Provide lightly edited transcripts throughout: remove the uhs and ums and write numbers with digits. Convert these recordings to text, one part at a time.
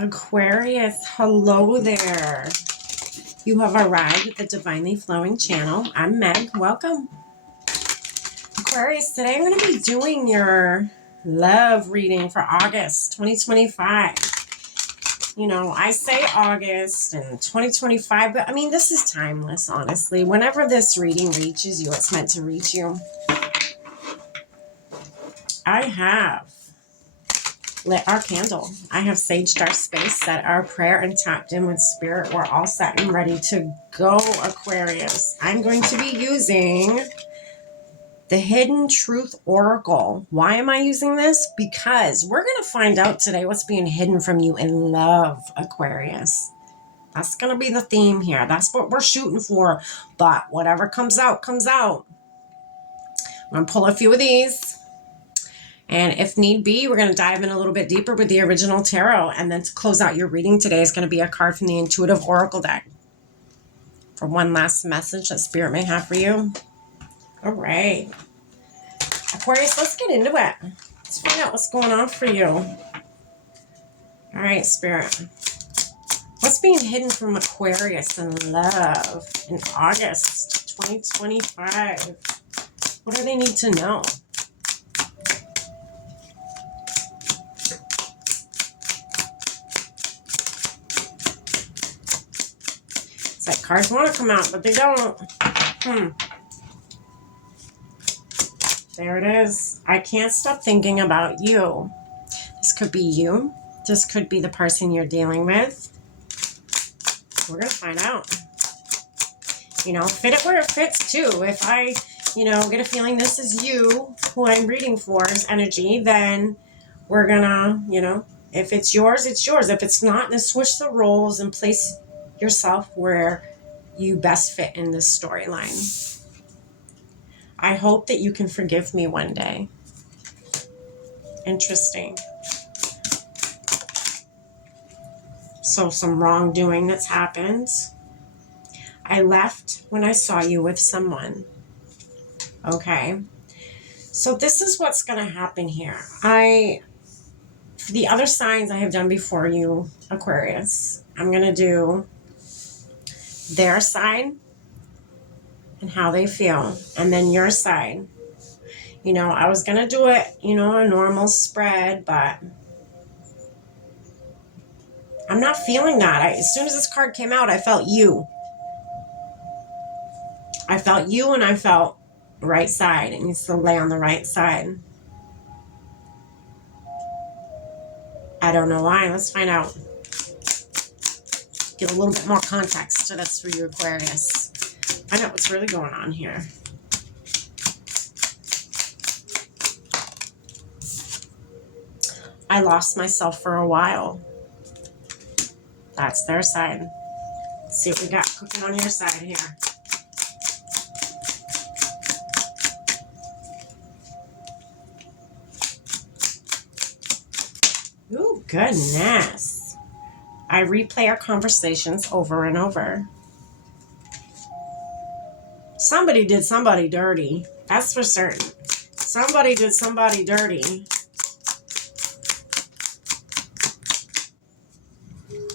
Aquarius, hello there. You have arrived at the Divinely Flowing channel. I'm Meg. Welcome. Aquarius, today I'm going to be doing your love reading for August 2025. You know, I say August and 2025, but I mean, this is timeless, honestly. Whenever this reading reaches you, it's meant to reach you. I have lit our candle. I have saged our space, set our prayer, and tapped in with spirit. We're all set and ready to go, Aquarius. I'm going to be using the Hidden Truth Oracle. Why am I using this? Because we're going to find out today what's being hidden from you in love, Aquarius. That's going to be the theme here. That's what we're shooting for. But whatever comes out, comes out. I'm going to pull a few of these. And if need be, we're going to dive in a little bit deeper with the original tarot. And then to close out your reading today is going to be a card from the Intuitive Oracle deck for one last message that Spirit may have for you. All right. Aquarius, let's get into it. Let's find out what's going on for you. All right, Spirit. What's being hidden from Aquarius in love in August 2025? What do they need to know? Like cards want to come out, but they don't. There it is. I can't stop thinking about you. This could be you. This could be the person you're dealing with. We're going to find out. You know, fit it where it fits too. If I, get a feeling this is you who I'm reading for's energy, then we're going to, if it's yours, it's yours. If it's not, then switch the roles and place yourself where you best fit in this storyline. I hope that you can forgive me one day. Interesting. So some wrongdoing that's happened. I left when I saw you with someone. Okay. So this is what's going to happen here. For the other signs I have done before you, Aquarius, I'm going to do their side and how they feel, and then your side. I was going to do it, a normal spread, but I'm not feeling that. As soon as this card came out, I felt you. I felt you, and I felt right side. It needs to lay on the right side. I don't know why. Let's find out. Give a little bit more context to this for you, Aquarius. Find out what's really going on here. I lost myself for a while. That's their side. Let's see what we got cooking on your side here. Ooh, goodness. I replay our conversations over and over. Somebody did somebody dirty. That's for certain. Somebody did somebody dirty.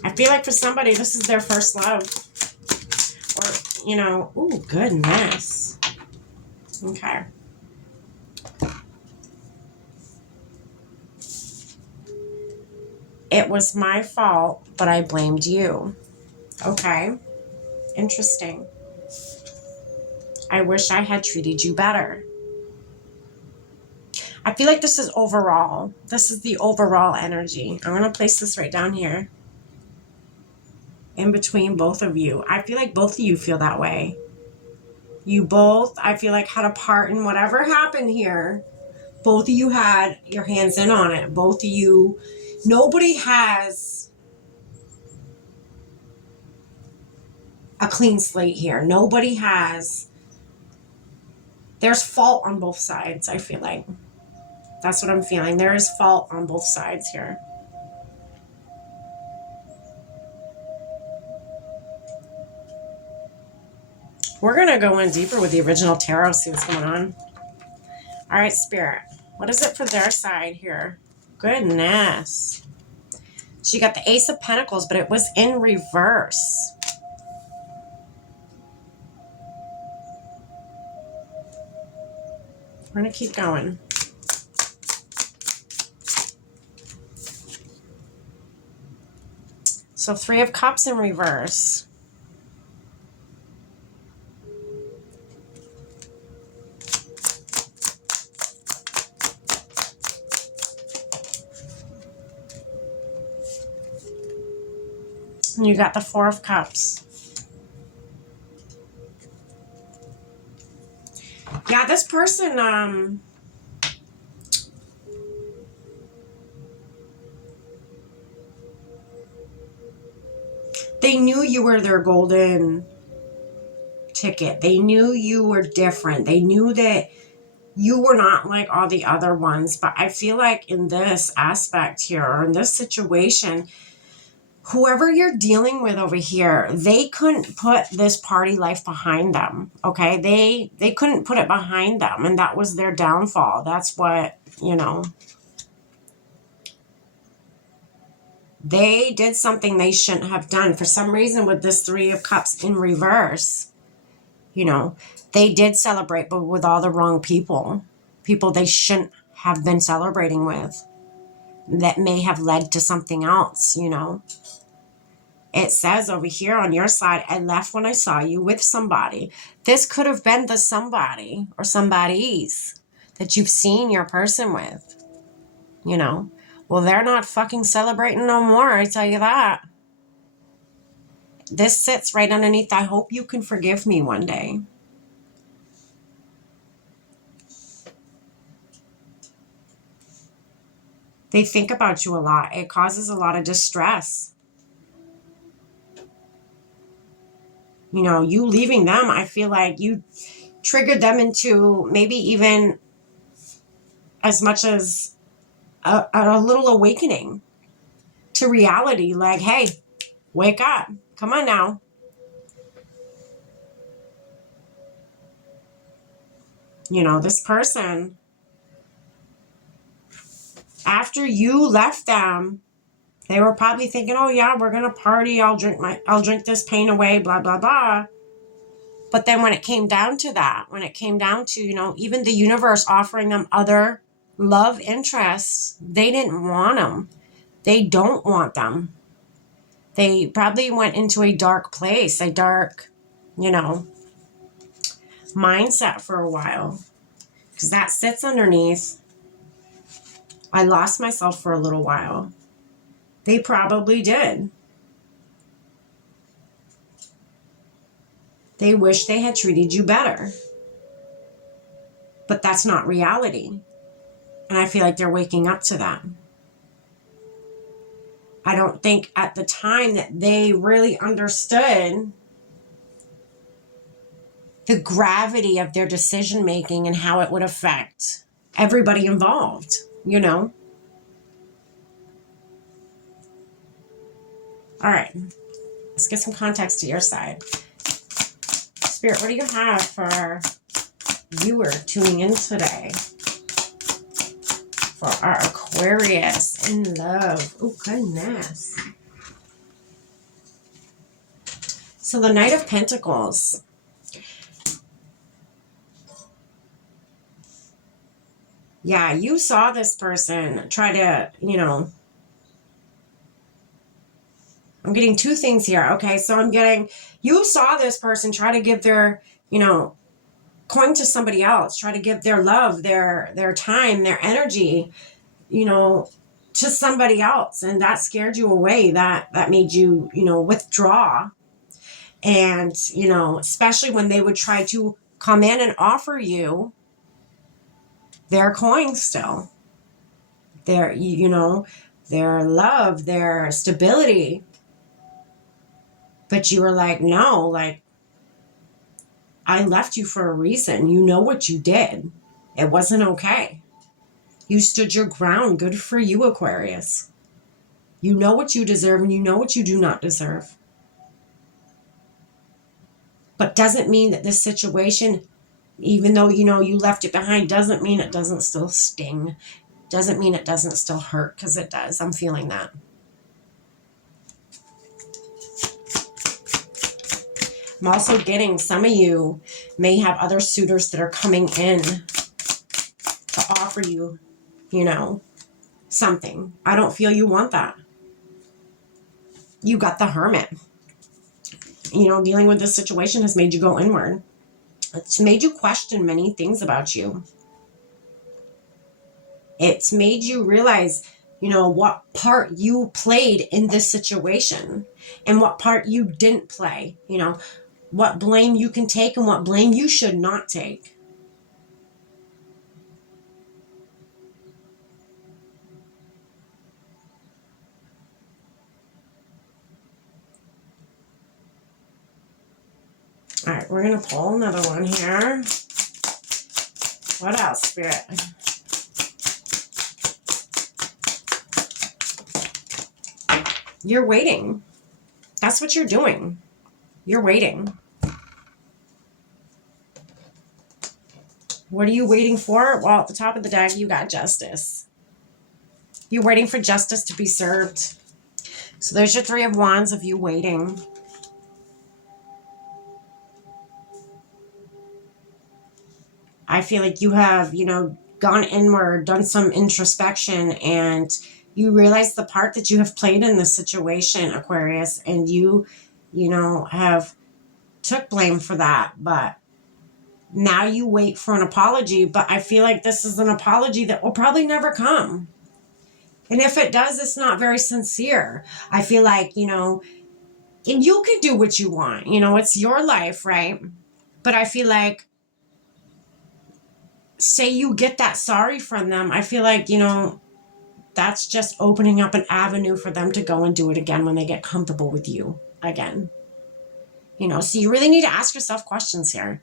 I feel like for somebody, this is their first love. Or, ooh, goodness. Okay. It was my fault, but I blamed you. Okay. Interesting. I wish I had treated you better. I feel like this is overall. This is the overall energy. I'm going to place this right down here. In between both of you. I feel like both of you feel that way. You both, I feel like, had a part in whatever happened here. Both of you had your hands in on it. Both of you, nobody has a clean slate here. Nobody has, there's fault on both sides, I feel like. That's what I'm feeling. There is fault on both sides here. We're going to go in deeper with the original tarot, see what's going on. All right, Spirit. What is it for their side here? Goodness. So you got the Ace of Pentacles, but it was in reverse. We're going to keep going. So 3 of Cups in reverse. And you got the 4 of Cups. Yeah, this person, they knew you were their golden ticket. They knew you were different. They knew that you were not like all the other ones. But I feel like in this aspect here, or in this situation, whoever you're dealing with over here, they couldn't put this party life behind them. Okay. They couldn't put it behind them. And that was their downfall. That's what, you know, they did something they shouldn't have done. For some reason with this 3 of Cups in reverse, you know, they did celebrate, but with all the wrong people. People they shouldn't have been celebrating with. That may have led to something else, you know. It says over here on your side, I left when I saw you with somebody. This could have been the somebody or somebodies that you've seen your person with, you know. Well, they're not fucking celebrating no more, I tell you that. This sits right underneath, I hope you can forgive me one day. They think about you a lot. It causes a lot of distress. You know, you leaving them, I feel like you triggered them into maybe even as much as a little awakening to reality. Like, hey, wake up. Come on now. You know, this person, after you left them, they were probably thinking, oh yeah, we're going to party. I'll drink this pain away, blah, blah, blah. But then when it came down to that, when it came down to, you know, even the universe offering them other love interests, they didn't want them. They don't want them. They probably went into a dark place, a dark, you know, mindset for a while. Because that sits underneath, I lost myself for a little while. They probably did. They wish they had treated you better. But that's not reality. And I feel like they're waking up to that. I don't think at the time that they really understood the gravity of their decision making and how it would affect everybody involved, you know? All right, let's get some context to your side. Spirit, what do you have for viewer tuning in today? For our Aquarius in love. Oh, goodness. So the Knight of Pentacles. Yeah, you saw this person try to, you know, I'm getting 2 things here. Okay, so I'm getting, you saw this person try to give their, you know, coin to somebody else, try to give their love, their time, their energy, you know, to somebody else. And that scared you away. That made you, you know, withdraw. And, you know, especially when they would try to come in and offer you their coin still. Their, you know, their love, their stability. But you were like, no, like, I left you for a reason. You know what you did. It wasn't okay. You stood your ground. Good for you, Aquarius. You know what you deserve and you know what you do not deserve. But doesn't mean that this situation, even though, you know, you left it behind, doesn't mean it doesn't still sting. Doesn't mean it doesn't still hurt, because it does. I'm feeling that. I'm also getting some of you may have other suitors that are coming in to offer you, you know, something. I don't feel you want that. You got the Hermit. You know, dealing with this situation has made you go inward. It's made you question many things about you. It's made you realize, you know, what part you played in this situation and what part you didn't play, you know, what blame you can take and what blame you should not take. All right, we're going to pull another one here. What else, Spirit? You're waiting. That's what you're doing. You're waiting. What are you waiting for? Well, at the top of the deck, you got Justice. You're waiting for justice to be served. So there's your Three of Wands of you waiting. I feel like you have, you know, gone inward, done some introspection, and you realize the part that you have played in this situation, Aquarius, and you know, have took blame for that. But now you wait for an apology. But I feel like this is an apology that will probably never come. And if it does, it's not very sincere. I feel like, you know, and you can do what you want. You know, it's your life, right? But I feel like, say you get that sorry from them, I feel like, you know, that's just opening up an avenue for them to go and do it again when they get comfortable with you again. You know, so you really need to ask yourself questions here.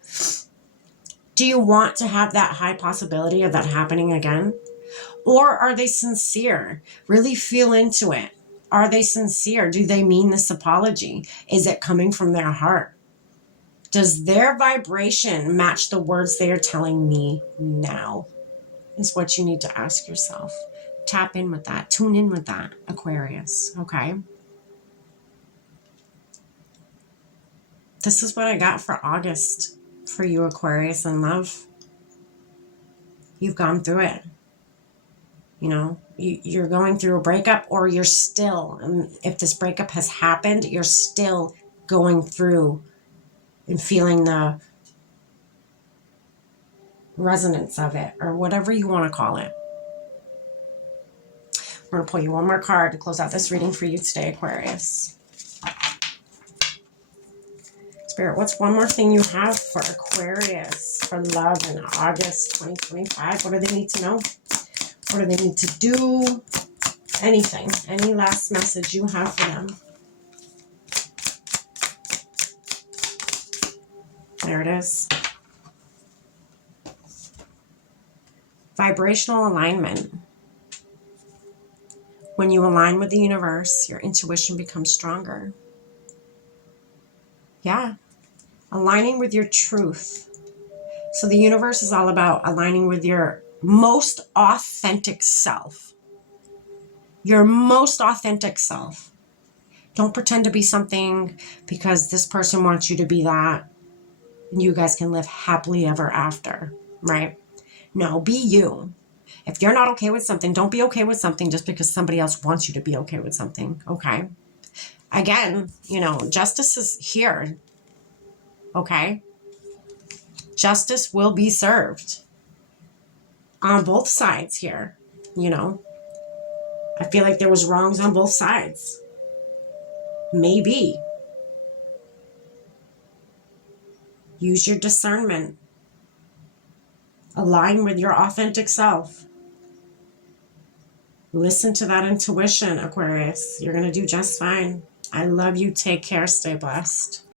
Do you want to have that high possibility of that happening again? Or are they sincere? Really feel into it. Are they sincere? Do they mean this apology? Is it coming from their heart? Does their vibration match the words they are telling me now? Is what you need to ask yourself. Tap in with that. Tune in with that, Aquarius. Okay? This is what I got for August for you, Aquarius, in love. You've gone through it. You know, you're going through a breakup, or you're still, and if this breakup has happened, you're still going through and feeling the resonance of it, or whatever you want to call it. We're going to pull you one more card to close out this reading for you today, Aquarius. Spirit, what's one more thing you have for Aquarius for love in August 2025? What do they need to know? What do they need to do? Anything. Any last message you have for them? There it is. Vibrational alignment. When you align with the universe, your intuition becomes stronger. Yeah. Aligning with your truth. So the universe is all about aligning with your most authentic self. Your most authentic self. Don't pretend to be something because this person wants you to be that. And you guys can live happily ever after, right? No, be you. If you're not okay with something, don't be okay with something just because somebody else wants you to be okay with something, okay? Again, you know, justice is here, okay? Justice will be served on both sides here, you know? I feel like there was wrongs on both sides. Maybe. Use your discernment. Align with your authentic self. Listen to that intuition, Aquarius. You're going to do just fine. I love you. Take care. Stay blessed.